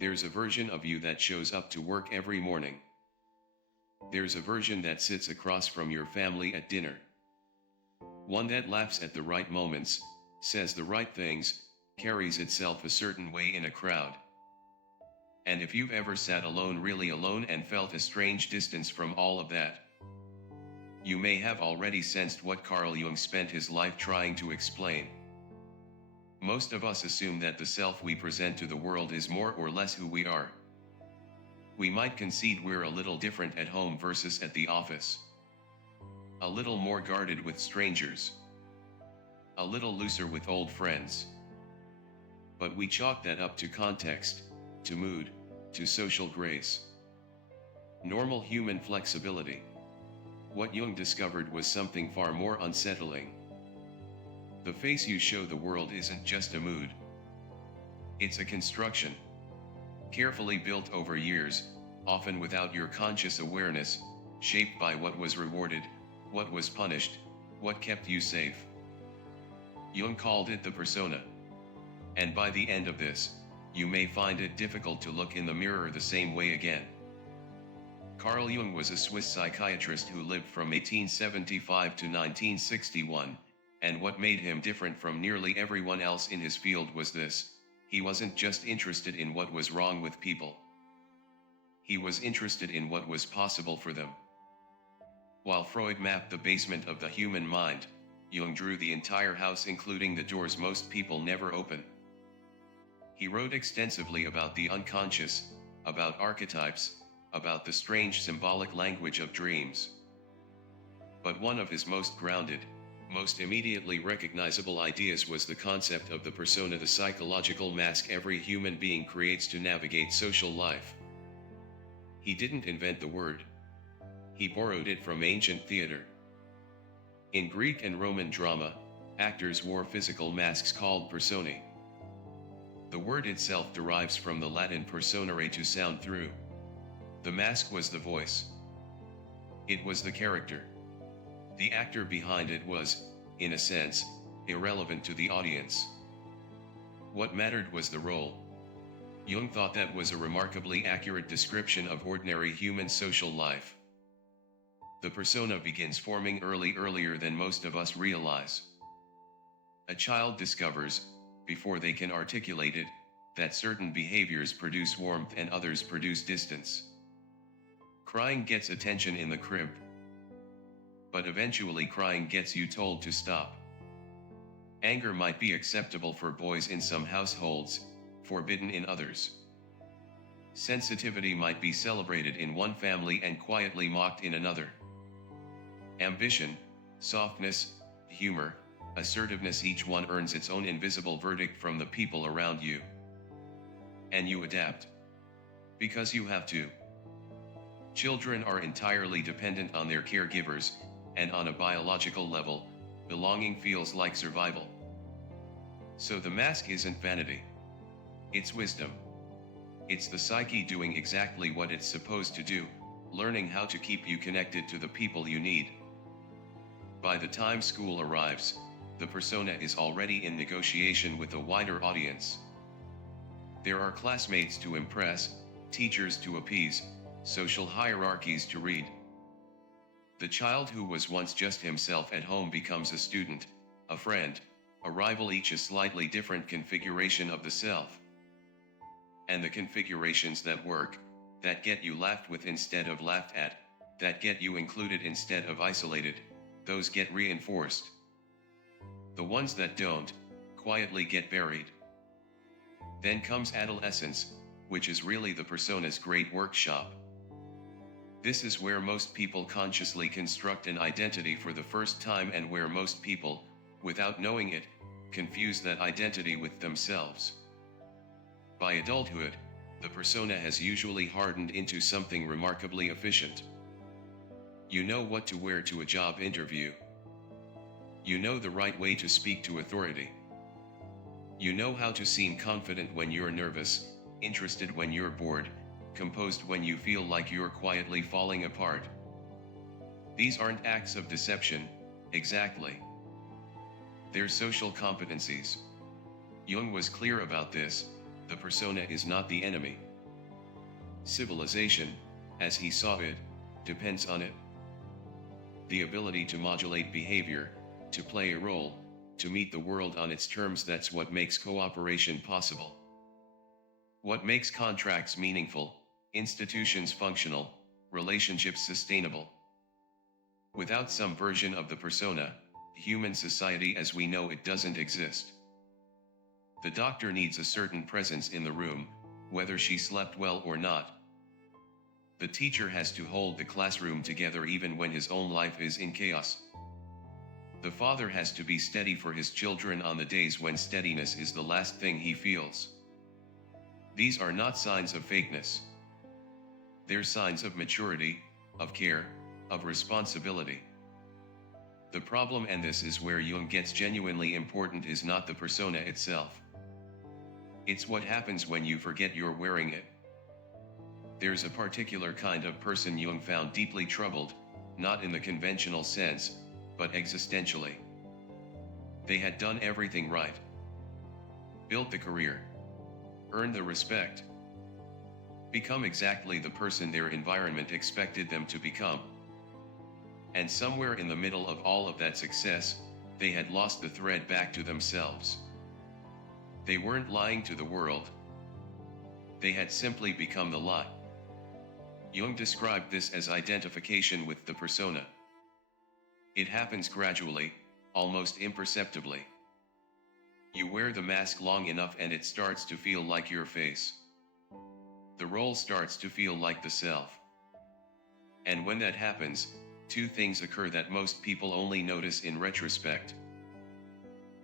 There's a version of you that shows up to work every morning. There's a version that sits across from your family at dinner. One that laughs at the right moments, says the right things, carries itself a certain way in a crowd. And if you've ever sat alone, really alone, and felt a strange distance from all of that, you may have already sensed what Carl Jung spent his life trying to explain. Most of us assume that the self we present to the world is more or less who we are. We might concede we're a little different at home versus at the office. A little more guarded with strangers. A little looser with old friends. But we chalk that up to context, to mood, to social grace. Normal human flexibility. What Jung discovered was something far more unsettling. The face you show the world isn't just a mood. It's a construction. Carefully built over years, often without your conscious awareness, shaped by what was rewarded, what was punished, what kept you safe. Jung called it the persona. And by the end of this, you may find it difficult to look in the mirror the same way again. Carl Jung was a Swiss psychiatrist who lived from 1875 to 1961, and what made him different from nearly everyone else in his field was this: he wasn't just interested in what was wrong with people. He was interested in what was possible for them. While Freud mapped the basement of the human mind, Jung drew the entire house, including the doors most people never open. He wrote extensively about the unconscious, about archetypes, about the strange symbolic language of dreams. But one of his most grounded, most immediately recognizable ideas was the concept of the persona, the psychological mask every human being creates to navigate social life. He didn't invent the word. He borrowed it from ancient theater. In Greek and Roman drama, actors wore physical masks called personae. The word itself derives from the Latin personare, to sound through. The mask was the voice. It was the character. The actor behind it was, in a sense, irrelevant to the audience. What mattered was the role. Jung thought that was a remarkably accurate description of ordinary human social life. The persona begins forming earlier than most of us realize. A child discovers, before they can articulate it, that certain behaviors produce warmth and others produce distance. Crying gets attention in the crib. But eventually crying gets you told to stop. Anger might be acceptable for boys in some households, forbidden in others. Sensitivity might be celebrated in one family and quietly mocked in another. Ambition, softness, humor, assertiveness, each one earns its own invisible verdict from the people around you. And you adapt. Because you have to. Children are entirely dependent on their caregivers, and on a biological level, belonging feels like survival. So the mask isn't vanity. It's wisdom. It's the psyche doing exactly what it's supposed to do, learning how to keep you connected to the people you need. By the time school arrives, the persona is already in negotiation with a wider audience. There are classmates to impress, teachers to appease, social hierarchies to read. The child who was once just himself at home becomes a student, a friend, a rival, each a slightly different configuration of the self. And the configurations that work, that get you laughed with instead of laughed at, that get you included instead of isolated, those get reinforced. The ones that don't, quietly get buried. Then comes adolescence, which is really the persona's great workshop. This is where most people consciously construct an identity for the first time, and where most people, without knowing it, confuse that identity with themselves. By adulthood, the persona has usually hardened into something remarkably efficient. You know what to wear to a job interview. You know the right way to speak to authority. You know how to seem confident when you're nervous, interested when you're bored, composed when you feel like you're quietly falling apart. These aren't acts of deception, exactly. They're social competencies. Jung was clear about this: the persona is not the enemy. Civilization, as he saw it, depends on it. The ability to modulate behavior, to play a role, to meet the world on its terms, that's what makes cooperation possible. What makes contracts meaningful, institutions functional, relationships sustainable. Without some version of the persona, human society as we know it doesn't exist. The doctor needs a certain presence in the room, whether she slept well or not. The teacher has to hold the classroom together even when his own life is in chaos. The father has to be steady for his children on the days when steadiness is the last thing he feels. These are not signs of fakeness. They're signs of maturity, of care, of responsibility. The problem, and this is where Jung gets genuinely important, is not the persona itself. It's what happens when you forget you're wearing it. There's a particular kind of person Jung found deeply troubled, not in the conventional sense, but existentially. They had done everything right. Built the career. Earned the respect. Become exactly the person their environment expected them to become. And somewhere in the middle of all of that success, they had lost the thread back to themselves. They weren't lying to the world. They had simply become the lie. Jung described this as identification with the persona. It happens gradually, almost imperceptibly. You wear the mask long enough and it starts to feel like your face. The role starts to feel like the self. And when that happens, two things occur that most people only notice in retrospect.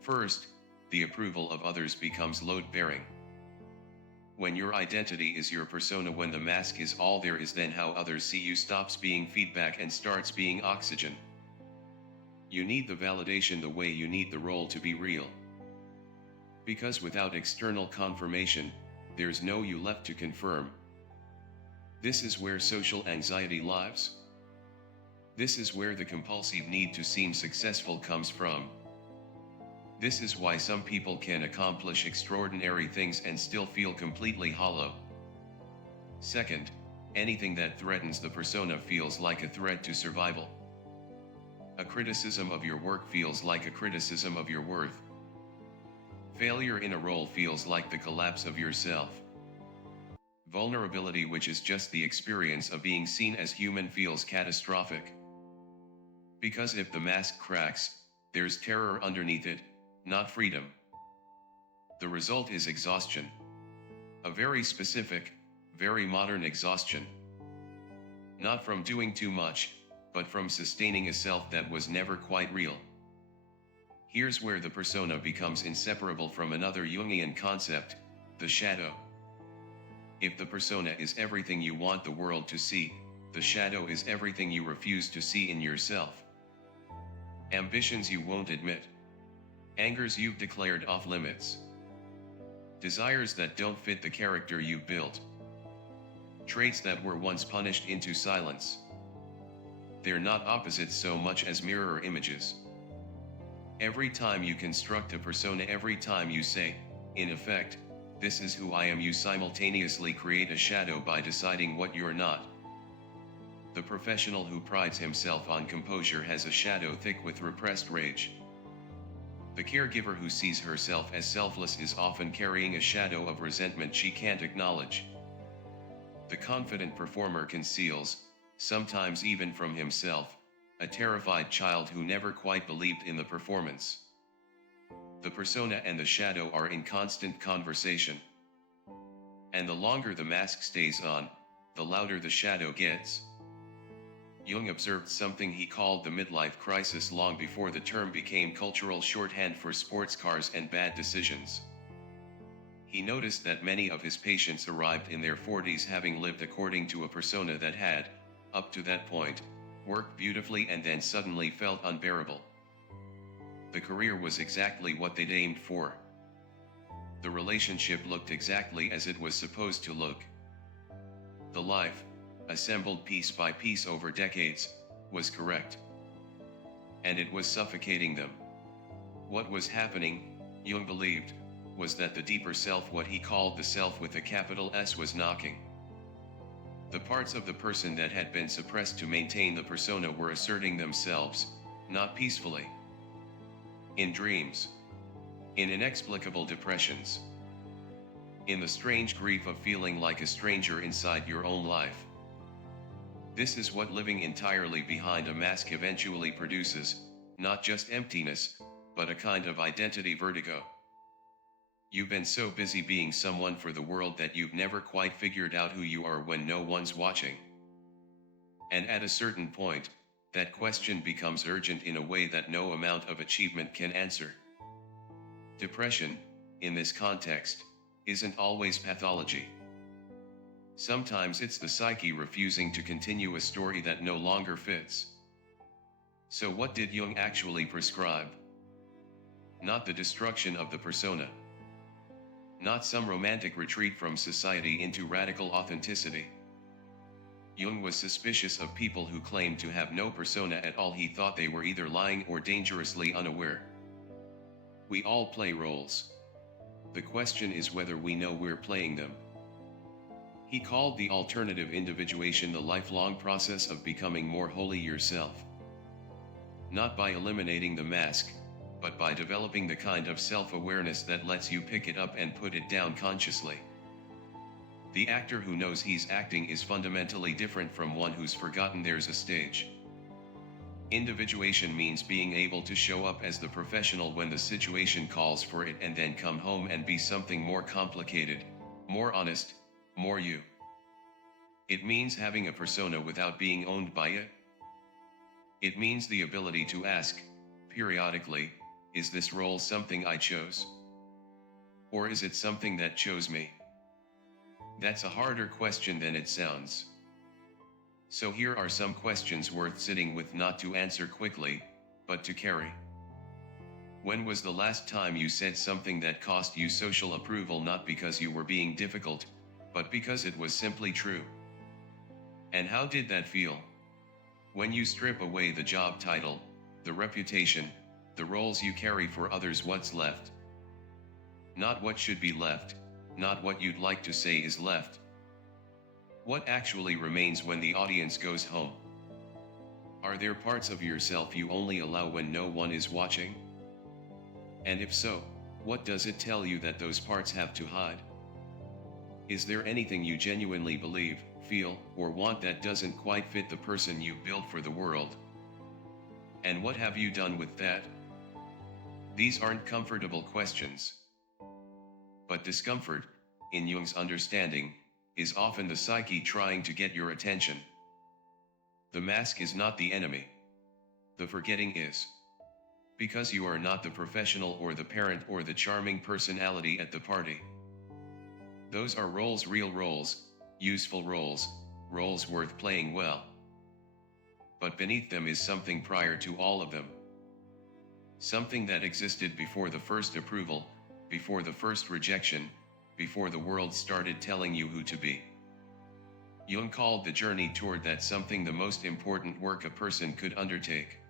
First, the approval of others becomes load-bearing. When your identity is your persona, when the mask is all there is, then how others see you stops being feedback and starts being oxygen. You need the validation the way you need the role to be real. Because without external confirmation, there's no you left to confirm. This is where social anxiety lives. This is where the compulsive need to seem successful comes from. This is why some people can accomplish extraordinary things and still feel completely hollow. Second, anything that threatens the persona feels like a threat to survival. A criticism of your work feels like a criticism of your worth. Failure in a role feels like the collapse of yourself. Vulnerability, which is just the experience of being seen as human, feels catastrophic. Because if the mask cracks, there's terror underneath it, not freedom. The result is exhaustion. A very specific, very modern exhaustion. Not from doing too much, but from sustaining a self that was never quite real. Here's where the persona becomes inseparable from another Jungian concept, the shadow. If the persona is everything you want the world to see, the shadow is everything you refuse to see in yourself. Ambitions you won't admit. Angers you've declared off limits. Desires that don't fit the character you've built. Traits that were once punished into silence. They're not opposites so much as mirror images. Every time you construct a persona, every time you say, in effect, this is who I am, you simultaneously create a shadow by deciding what you're not. The professional who prides himself on composure has a shadow thick with repressed rage. The caregiver who sees herself as selfless is often carrying a shadow of resentment she can't acknowledge. The confident performer conceals, sometimes even from himself, a terrified child who never quite believed in the performance. The persona and the shadow are in constant conversation. And the longer the mask stays on, the louder the shadow gets. Jung observed something he called the midlife crisis long before the term became cultural shorthand for sports cars and bad decisions. He noticed that many of his patients arrived in their 40s having lived according to a persona that had, up to that point, worked beautifully and then suddenly felt unbearable. The career was exactly what they'd aimed for. The relationship looked exactly as it was supposed to look. The life, assembled piece by piece over decades, was correct. And it was suffocating them. What was happening, Jung believed, was that the deeper self, what he called the self with a capital S, was knocking. The parts of the person that had been suppressed to maintain the persona were asserting themselves, not peacefully. In dreams. In inexplicable depressions. In the strange grief of feeling like a stranger inside your own life. This is what living entirely behind a mask eventually produces, not just emptiness, but a kind of identity vertigo. You've been so busy being someone for the world that you've never quite figured out who you are when no one's watching. And at a certain point, that question becomes urgent in a way that no amount of achievement can answer. Depression, in this context, isn't always pathology. Sometimes it's the psyche refusing to continue a story that no longer fits. So what did Jung actually prescribe? Not the destruction of the persona. Not some romantic retreat from society into radical authenticity. Jung was suspicious of people who claimed to have no persona at all. He thought they were either lying or dangerously unaware. We all play roles. The question is whether we know we're playing them. He called the alternative individuation the lifelong process of becoming more wholly yourself. Not by eliminating the mask, but by developing the kind of self-awareness that lets you pick it up and put it down consciously. The actor who knows he's acting is fundamentally different from one who's forgotten there's a stage. Individuation means being able to show up as the professional when the situation calls for it and then come home and be something more complicated, more honest, more you. It means having a persona without being owned by it. It means the ability to ask, periodically, is this role something I chose? Or is it something that chose me? That's a harder question than it sounds. So here are some questions worth sitting with, not to answer quickly, but to carry. When was the last time you said something that cost you social approval, not because you were being difficult, but because it was simply true? And how did that feel? When you strip away the job title, the reputation, the roles you carry for others, what's left? Not what should be left, not what you'd like to say is left. What actually remains when the audience goes home? Are there parts of yourself you only allow when no one is watching? And if so, what does it tell you that those parts have to hide? Is there anything you genuinely believe, feel, or want that doesn't quite fit the person you built for the world? And what have you done with that? These aren't comfortable questions. But discomfort, in Jung's understanding, is often the psyche trying to get your attention. The mask is not the enemy. The forgetting is. Because you are not the professional or the parent or the charming personality at the party. Those are roles, real roles, useful roles, roles worth playing well. But beneath them is something prior to all of them. Something that existed before the first approval, before the first rejection, before the world started telling you who to be. Jung called the journey toward that something the most important work a person could undertake.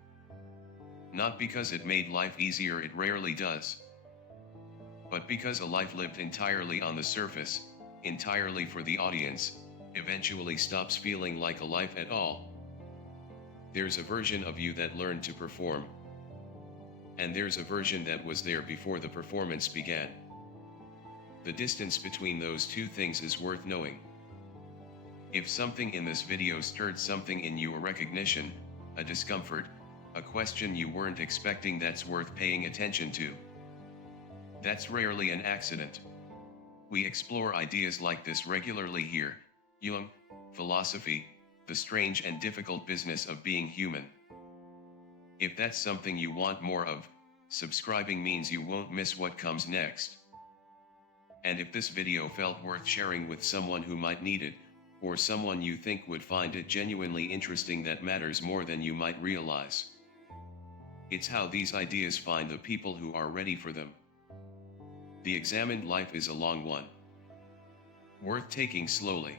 Not because it made life easier, it rarely does. But because a life lived entirely on the surface, entirely for the audience, eventually stops feeling like a life at all. There's a version of you that learned to perform. And there's a version that was there before the performance began. The distance between those two things is worth knowing. If something in this video stirred something in you, a recognition, a discomfort, a question you weren't expecting, that's worth paying attention to. That's rarely an accident. We explore ideas like this regularly here. Jung, philosophy, the strange and difficult business of being human. If that's something you want more of, subscribing means you won't miss what comes next. And if this video felt worth sharing with someone who might need it, or someone you think would find it genuinely interesting, that matters more than you might realize. It's how these ideas find the people who are ready for them. The examined life is a long one, worth taking slowly.